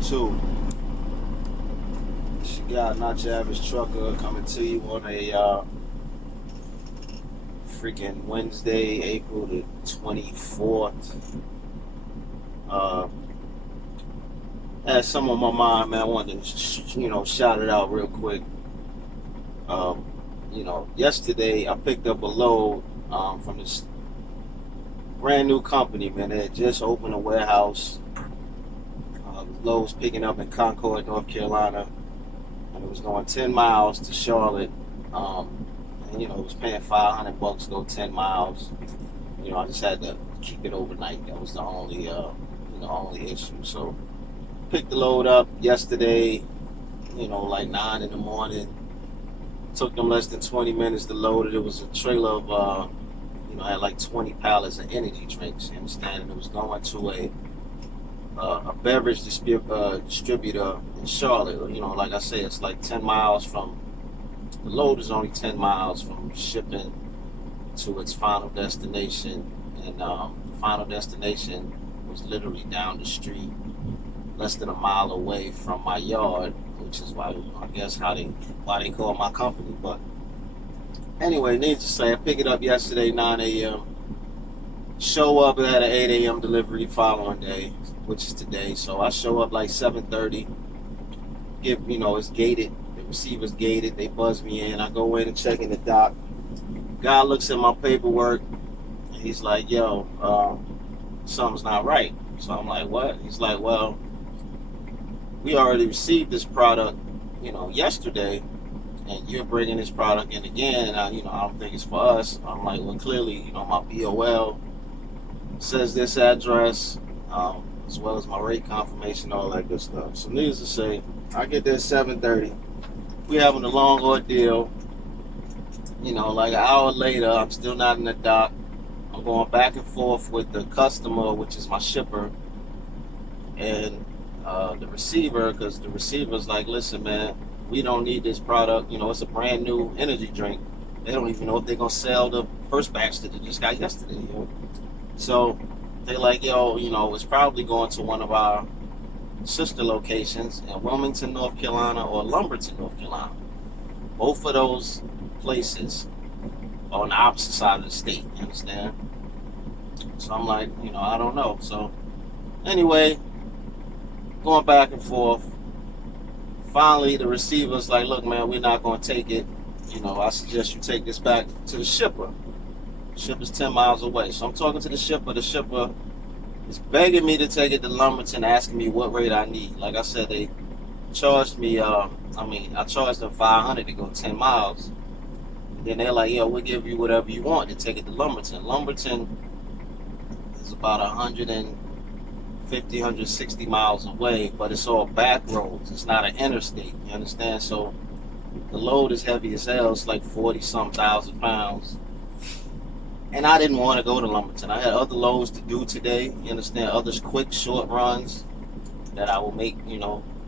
YouTube. She got Not Your Average Trucker coming to you on a freaking Wednesday, April the 24th. Had some on my mind, man. I wanted to, shout it out real quick. Yesterday I picked up a load from this brand new company, man. They had just opened a warehouse. The load was picking up in Concord, North Carolina, and it was going 10 miles to Charlotte. It was paying $500 to go 10 miles. I just had to keep it overnight. That was the only issue. So picked the load up yesterday, like 9 in the morning. Took them less than 20 minutes to load it. It was a trailer of, had like 20 pallets of energy drinks. You understand? And it was going to a beverage distributor in Charlotte. Like I said, it's like 10 miles from, the load is only 10 miles from shipping to its final destination. And the final destination was literally down the street, less than a mile away from my yard, which is why I guess why they call my company. But anyway, needless to say, I picked it up yesterday 9 a.m. Show up at an 8 a.m. delivery following day, which is today. So I show up like 7:30. It's gated. The receiver's gated. They buzz me in. I go in and check in the dock. Guy looks at my paperwork. And he's like, "Yo, something's not right." So I'm like, "What?" He's like, "Well, we already received this product, yesterday, and you're bringing this product in again, and I don't think it's for us." I'm like, "Well, clearly, my BOL says this address, as well as my rate confirmation, all that good stuff." So needless to say, I get there at 7:30. We having a long ordeal. Like an hour later, I'm still not in the dock. I'm going back and forth with the customer, which is my shipper, and the receiver, because the receiver's like, "Listen, man, we don't need this product. It's a brand new energy drink. They don't even know if they're gonna sell the first batch that they just got yesterday." So they're like, "Yo, it's probably going to one of our sister locations in Wilmington, North Carolina, or Lumberton, North Carolina. Both of those places are on the opposite side of the state. You understand?" So I'm like, I don't know. So anyway, going back and forth. Finally, the receiver's like, "Look, man, we're not going to take it. I suggest you take this back to the shipper. The shipper's 10 miles away." So I'm talking to the shipper. The shipper is begging me to take it to Lumberton, asking me what rate I need. Like I said, they charged me, I charged them $500 to go 10 miles. And then they're like, "Yeah, we'll give you whatever you want to take it to Lumberton." Lumberton is about 150, 160 miles away, but it's all back roads. It's not an interstate, you understand? So the load is heavy as hell. It's like 40-some thousand pounds. And I didn't want to go to Lumberton. I had other loads to do today, you understand? Other quick, short runs that I will make,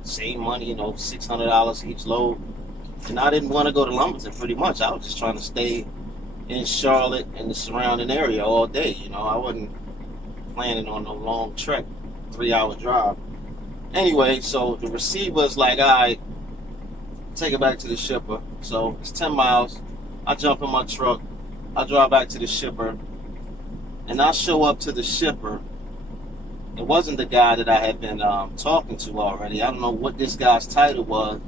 same money, $600 each load. And I didn't want to go to Lumberton pretty much. I was just trying to stay in Charlotte and the surrounding area all day. I wasn't planning on no long trek, 3-hour drive. Anyway, so the receiver's like, "All right, take it back to the shipper." So it's 10 miles. I jump in my truck. I drive back to the shipper. And I show up to the shipper. It wasn't the guy that I had been talking to already. I don't know what this guy's title was,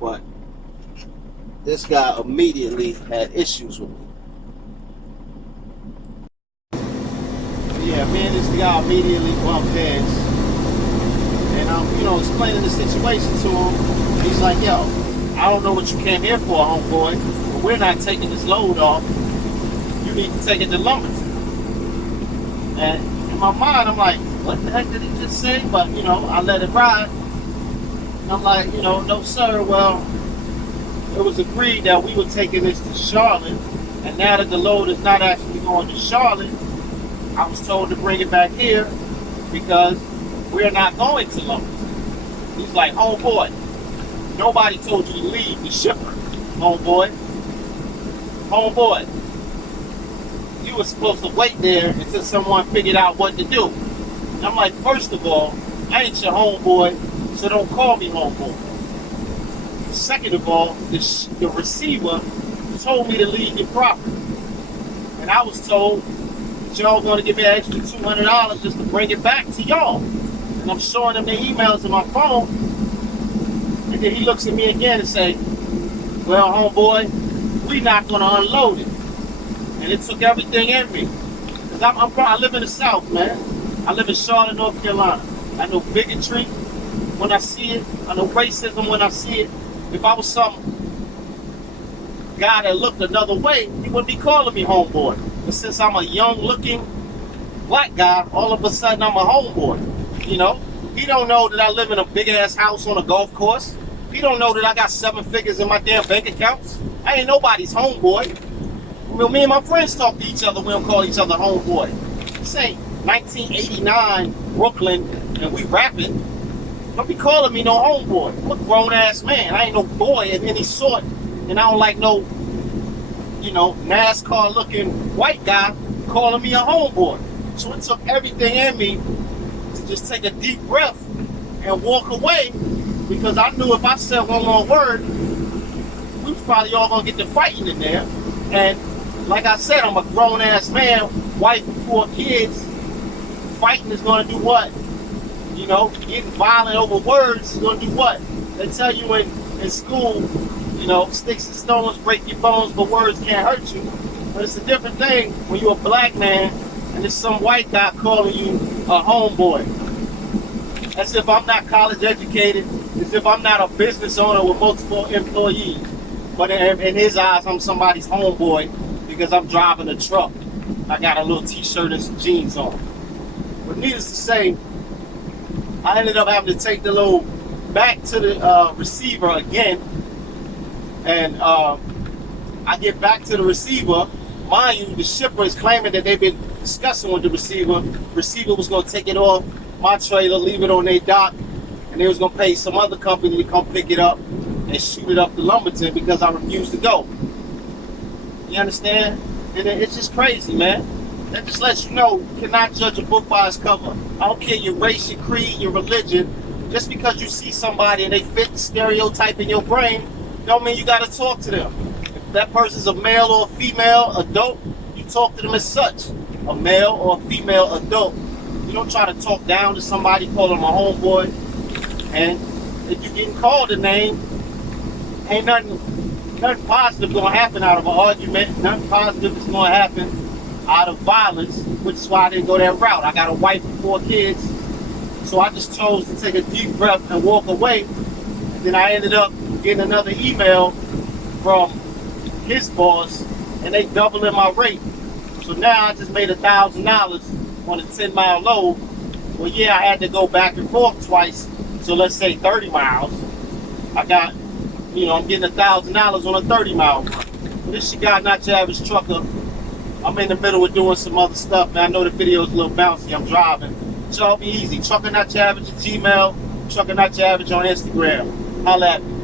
but this guy immediately had issues with me. Yeah, me and this guy immediately bumped heads. And I'm, explaining the situation to him. He's like, "Yo, I don't know what you came here for, homeboy, but we're not taking this load off. You need to take it to Lumberton." And in my mind, I'm like, what the heck did he just say? But, I let it ride. And I'm like, "No, sir. Well, it was agreed that we were taking this to Charlotte. And now that the load is not actually going to Charlotte, I was told to bring it back here because we're not going to Lumberton." He's like, "Homeboy, nobody told you to leave the shipper, homeboy. Homeboy, you were supposed to wait there until someone figured out what to do." And I'm like, "First of all, I ain't your homeboy. So don't call me homeboy. Second of all, the receiver told me to leave your property. And I was told that y'all going to give me an extra $200 just to bring it back to y'all. And I'm showing him the emails in my phone. And then he looks at me again and say, well, homeboy, we not going to unload it. And it took everything in me. Because I live in the South, man. I live in Charlotte, North Carolina. I know bigotry when I see it. I know racism when I see it. If I was some guy that looked another way, he wouldn't be calling me homeboy. But since I'm a young-looking black guy, all of a sudden I'm a homeboy. You know? He don't know that I live in a big-ass house on a golf course. He don't know that I got 7 figures in my damn bank accounts. I ain't nobody's homeboy. Well, me and my friends talk to each other. We don't call each other homeboy. This ain't 1989 Brooklyn and we rapping. Don't be calling me no homeboy. I'm a grown-ass man. I ain't no boy of any sort. And I don't like no, NASCAR-looking white guy calling me a homeboy. So it took everything in me to just take a deep breath and walk away, because I knew if I said one more word, we was probably all going to get to fighting in there. And like I said, I'm a grown-ass man, wife and 4 kids. Fighting is going to do what? Getting violent over words is going to do what? They tell you in school, sticks and stones break your bones, but words can't hurt you. But it's a different thing when you're a black man and there's some white guy calling you a homeboy. As if I'm not college educated, as if I'm not a business owner with multiple employees. But in his eyes, I'm somebody's homeboy because I'm driving a truck. I got a little t-shirt and some jeans on. But needless to say, I ended up having to take the load back to the receiver again. And I get back to the receiver. Mind you, the shipper is claiming that they've been discussing with the receiver. Receiver was going to take it off my trailer, leave it on their dock, and they was going to pay some other company to come pick it up and shoot it up to Lumberton because I refused to go. You understand? And it's just crazy, man. That just lets you know you cannot judge a book by its cover. I don't care your race, your creed, your religion. Just because you see somebody and they fit the stereotype in your brain, don't mean you got to talk to them. If that person's a male or a female adult, you talk to them as such. A male or a female adult. You don't try to talk down to somebody, call them a homeboy. And if you're getting called a name, ain't nothing positive going to happen out of an argument. Nothing positive is going to happen out of violence, which is why I didn't go that route. I got a wife and 4 kids, so I just chose to take a deep breath and walk away. And then I ended up getting another email from his boss, and they doubling my rate. So now I just made $1,000 on a 10-mile load. Well, yeah, I had to go back and forth twice, so let's say 30 miles. I got, I'm getting $1,000 on a 30-mile run. This your guy, not your average trucker. I'm in the middle of doing some other stuff, man. I know the video's a little bouncy. I'm driving. But y'all be easy. Trucker Not Your Average at Gmail. Trucker Not Your Average on Instagram. Holla at me.